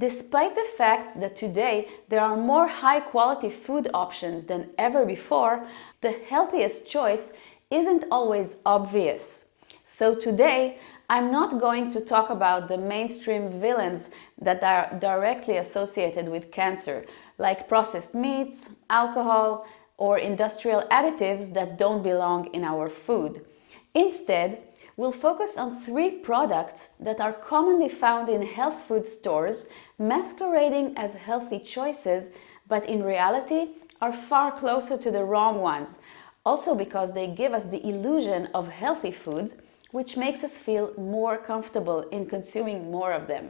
Despite the fact that today there are more high-quality food options than ever before, the healthiest choice isn't always obvious. So today, I'm not going to talk about the mainstream villains that are directly associated with cancer, like processed meats, alcohol, or industrial additives that don't belong in our food. Instead, we'll focus on 3 products that are commonly found in health food stores, masquerading as healthy choices, but in reality are far closer to the wrong ones, also because they give us the illusion of healthy foods, which makes us feel more comfortable in consuming more of them.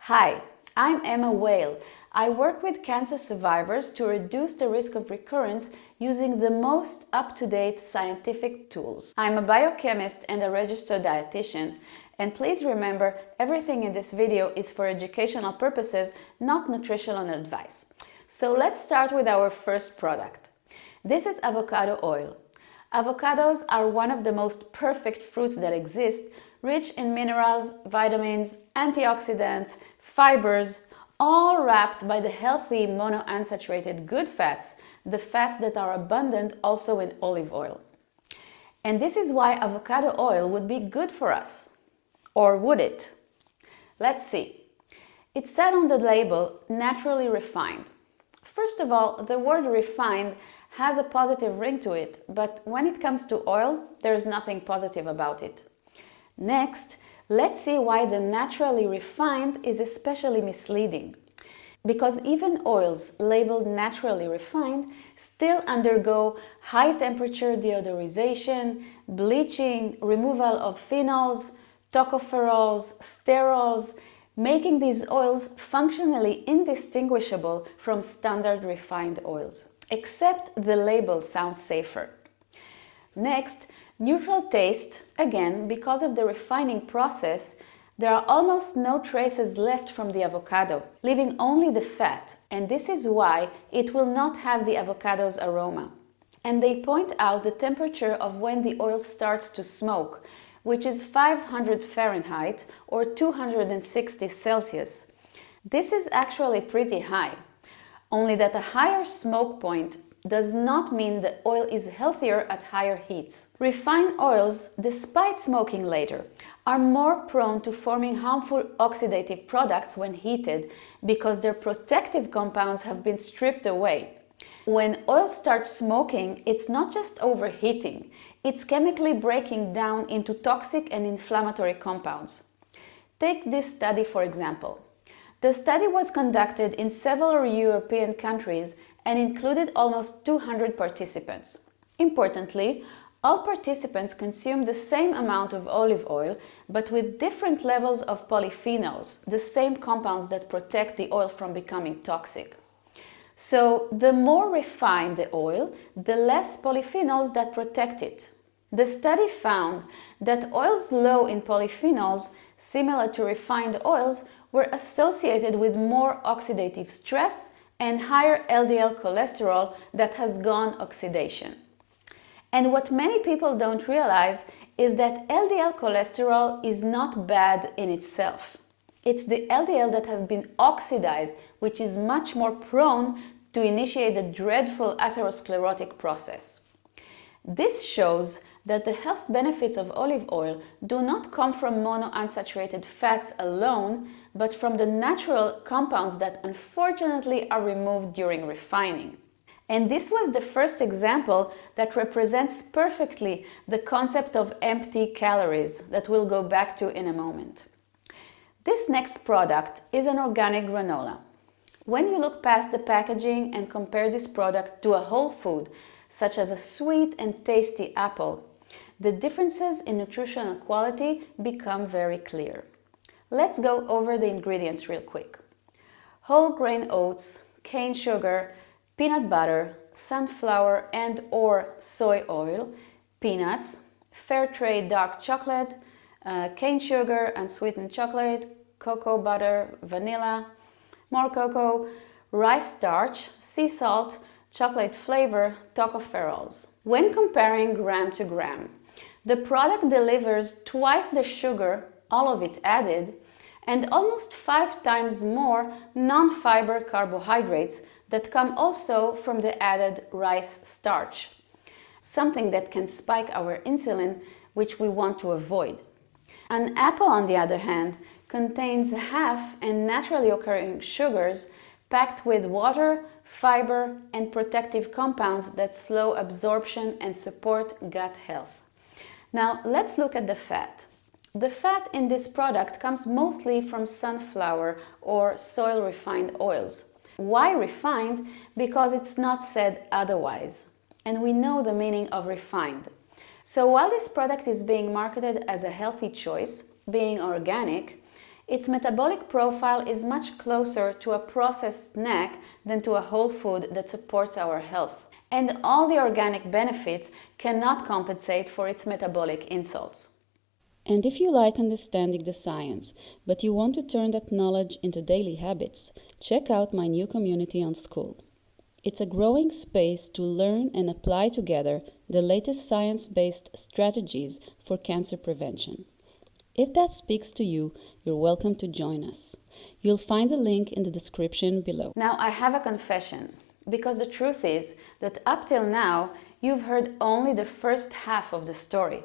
Hi, I'm Emma Weil. I work with cancer survivors to reduce the risk of recurrence using the most up-to-date scientific tools. I'm a biochemist and a registered dietitian, and please remember, everything in this video is for educational purposes, not nutritional advice. So let's start with our first product. This is avocado oil. Avocados are one of the most perfect fruits that exist, rich in minerals, vitamins, antioxidants, fibers, all wrapped by the healthy monounsaturated good fats, the fats that are abundant also in olive oil. And this is why avocado oil would be good for us. Or would it? Let's see. It said on the label, naturally refined. First of all, the word refined has a positive ring to it, but when it comes to oil, there's nothing positive about it. Next, let's see why the naturally refined is especially misleading. Because even oils labeled naturally refined still undergo high temperature deodorization, bleaching, removal of phenols, tocopherols, sterols, making these oils functionally indistinguishable from standard refined oils. Except the label sounds safer. Next, neutral taste, again, because of the refining process, there are almost no traces left from the avocado, leaving only the fat, and this is why it will not have the avocado's aroma. And they point out the temperature of when the oil starts to smoke, which is 500 Fahrenheit or 260 Celsius. This is actually pretty high. Only that a higher smoke point does not mean the oil is healthier at higher heats. Refined oils, despite smoking later, are more prone to forming harmful oxidative products when heated because their protective compounds have been stripped away. When oil starts smoking, it's not just overheating, it's chemically breaking down into toxic and inflammatory compounds. Take this study for example. The study was conducted in several European countries and included almost 200 participants. Importantly, all participants consumed the same amount of olive oil, but with different levels of polyphenols, the same compounds that protect the oil from becoming toxic. So, the more refined the oil, the less polyphenols that protect it. The study found that oils low in polyphenols, similar to refined oils, were associated with more oxidative stress and higher LDL cholesterol that has gone oxidation. And what many people don't realize is that LDL cholesterol is not bad in itself. It's the LDL that has been oxidized which is much more prone to initiate the dreadful atherosclerotic process. This shows that the health benefits of olive oil do not come from monounsaturated fats alone, but from the natural compounds that unfortunately are removed during refining. And this was the first example that represents perfectly the concept of empty calories that we'll go back to in a moment. This next product is an organic granola. When you look past the packaging and compare this product to a whole food, such as a sweet and tasty apple, the differences in nutritional quality become very clear. Let's go over the ingredients real quick. Whole grain oats, cane sugar, peanut butter, sunflower and/or soy oil, peanuts, fair trade dark chocolate, cane sugar and sweetened chocolate, cocoa butter, vanilla, more cocoa, rice starch, sea salt, chocolate flavor, tocopherols. When comparing gram to gram, the product delivers twice the sugar, all of it added, and almost 5 times more non-fiber carbohydrates that come also from the added rice starch, something that can spike our insulin, which we want to avoid. An apple, on the other hand, contains half and naturally occurring sugars packed with water, fiber, and protective compounds that slow absorption and support gut health. Now, let's look at the fat. The fat in this product comes mostly from sunflower or soil-refined oils. Why refined? Because it's not said otherwise, and we know the meaning of refined. So while this product is being marketed as a healthy choice, being organic, its metabolic profile is much closer to a processed snack than to a whole food that supports our health. And all the organic benefits cannot compensate for its metabolic insults. And if you like understanding the science, but you want to turn that knowledge into daily habits, check out my new community on School. It's a growing space to learn and apply together the latest science-based strategies for cancer prevention. If that speaks to you, you're welcome to join us. You'll find the link in the description below. Now, I have a confession, because the truth is that up till now, you've heard only the first half of the story,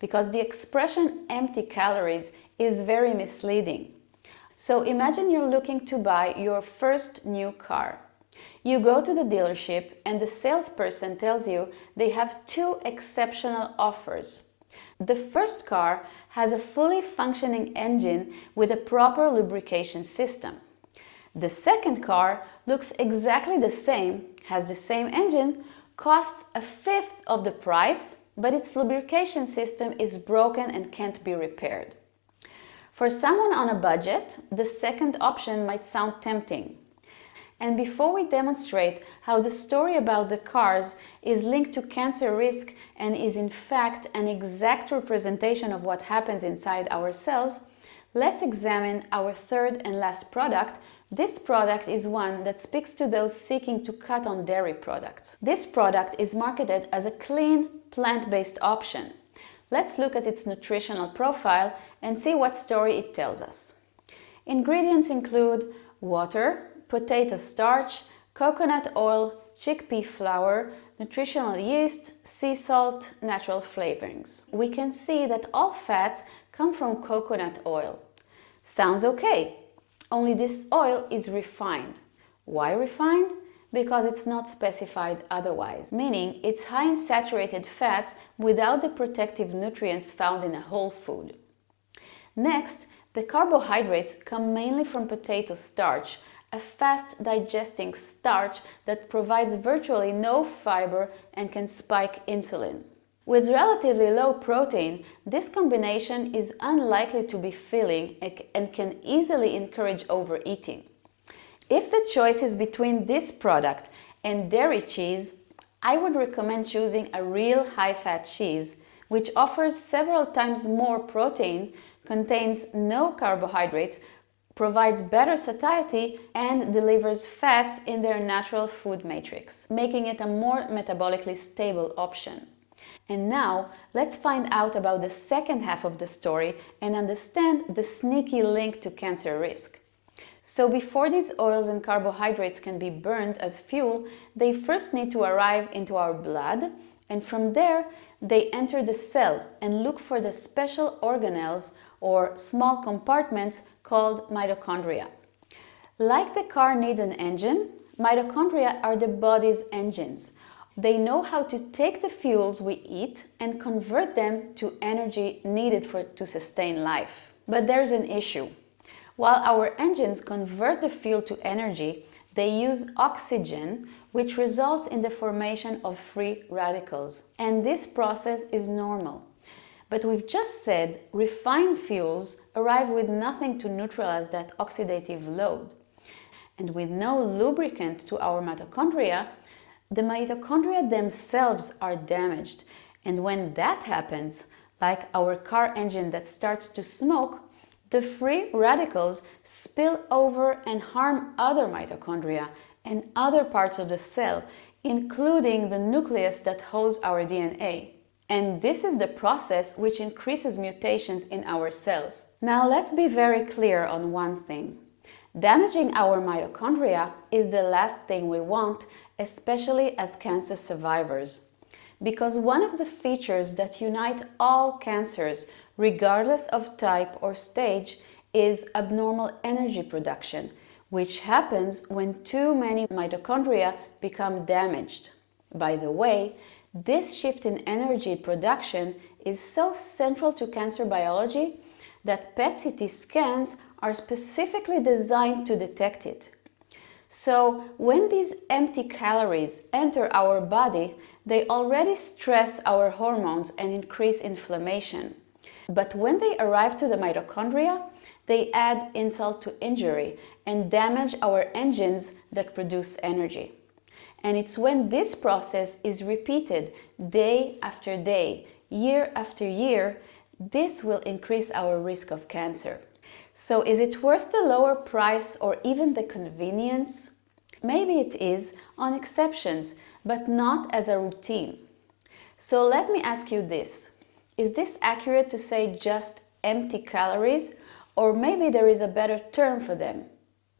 because the expression empty calories is very misleading. So imagine you're looking to buy your first new car. You go to the dealership and the salesperson tells you they have 2 exceptional offers. The first car has a fully functioning engine with a proper lubrication system. The second car looks exactly the same, has the same engine, costs 1/5 of the price, but its lubrication system is broken and can't be repaired. For someone on a budget, the second option might sound tempting. And before we demonstrate how the story about the cars is linked to cancer risk and is in fact an exact representation of what happens inside our cells, let's examine our third and last product. This product is one that speaks to those seeking to cut on dairy products. This product is marketed as a clean, plant-based option. Let's look at its nutritional profile and see what story it tells us. Ingredients include water, potato starch, coconut oil, chickpea flour, nutritional yeast, sea salt, natural flavorings. We can see that all fats come from coconut oil. Sounds okay, only this oil is refined. Why refined? Because it's not specified otherwise, meaning it's high in saturated fats without the protective nutrients found in a whole food. Next, the carbohydrates come mainly from potato starch, a fast-digesting starch that provides virtually no fiber and can spike insulin. With relatively low protein, this combination is unlikely to be filling and can easily encourage overeating. If the choice is between this product and dairy cheese, I would recommend choosing a real high-fat cheese, which offers several times more protein, contains no carbohydrates, provides better satiety, and delivers fats in their natural food matrix, making it a more metabolically stable option. And now, let's find out about the second half of the story and understand the sneaky link to cancer risk. So before these oils and carbohydrates can be burned as fuel, they first need to arrive into our blood, and from there, they enter the cell and look for the special organelles or small compartments called mitochondria. Like the car needs an engine, mitochondria are the body's engines. They know how to take the fuels we eat and convert them to energy needed to sustain life. But there's an issue. While our engines convert the fuel to energy, they use oxygen, which results in the formation of free radicals. And this process is normal. But we've just said refined fuels arrive with nothing to neutralize that oxidative load. And with no lubricant to our mitochondria, the mitochondria themselves are damaged. And when that happens, like our car engine that starts to smoke, the free radicals spill over and harm other mitochondria and other parts of the cell, including the nucleus that holds our DNA. And this is the process which increases mutations in our cells. Now let's be very clear on one thing. Damaging our mitochondria is the last thing we want, especially as cancer survivors. Because one of the features that unite all cancers, regardless of type or stage, is abnormal energy production, which happens when too many mitochondria become damaged. By the way, this shift in energy production is so central to cancer biology that PET-CT scans are specifically designed to detect it. So when these empty calories enter our body, they already stress our hormones and increase inflammation. But when they arrive to the mitochondria, they add insult to injury and damage our engines that produce energy. And it's when this process is repeated day after day, year after year, this will increase our risk of cancer. So is it worth the lower price or even the convenience? Maybe it is on exceptions, but not as a routine. So let me ask you this. Is this accurate to say just empty calories, or maybe there is a better term for them?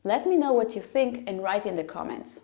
Let me know what you think and write in the comments.